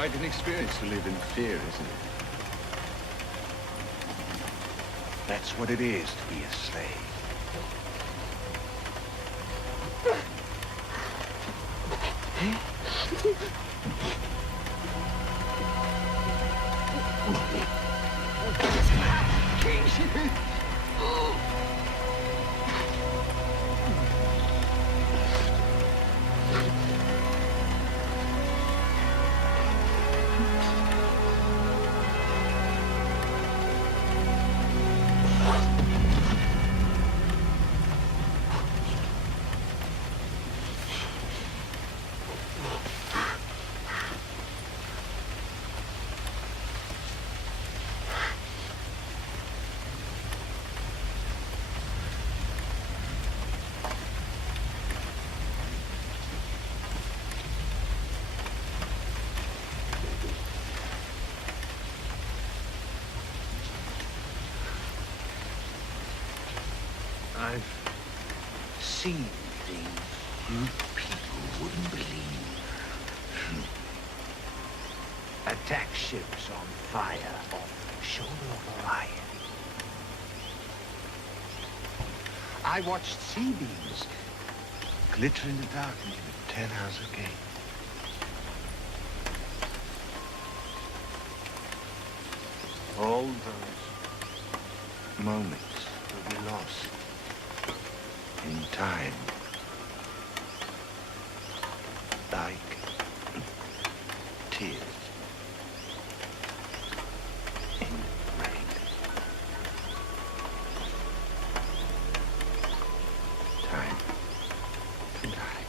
Quite an experience to live in fear, isn't it? That's what it is to be a slave. I've seen things you people wouldn't believe. Attack ships on fire off the shoulder of Orion. I watched C-beams glitter in the dark near the 10-house gate. All those moments will be lost in time, like tears in rain. Time to die.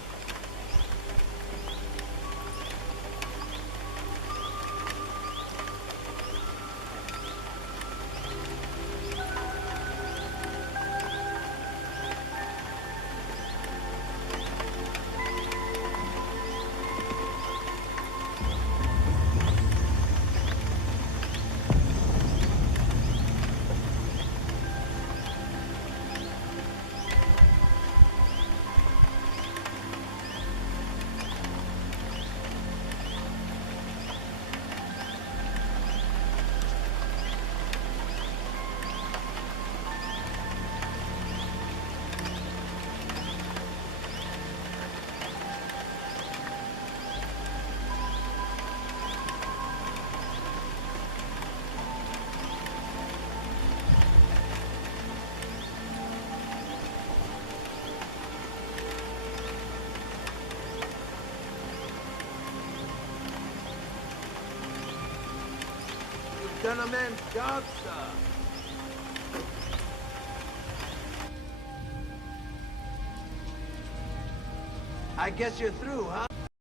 Done a man's job, sir. I guess you're through, huh?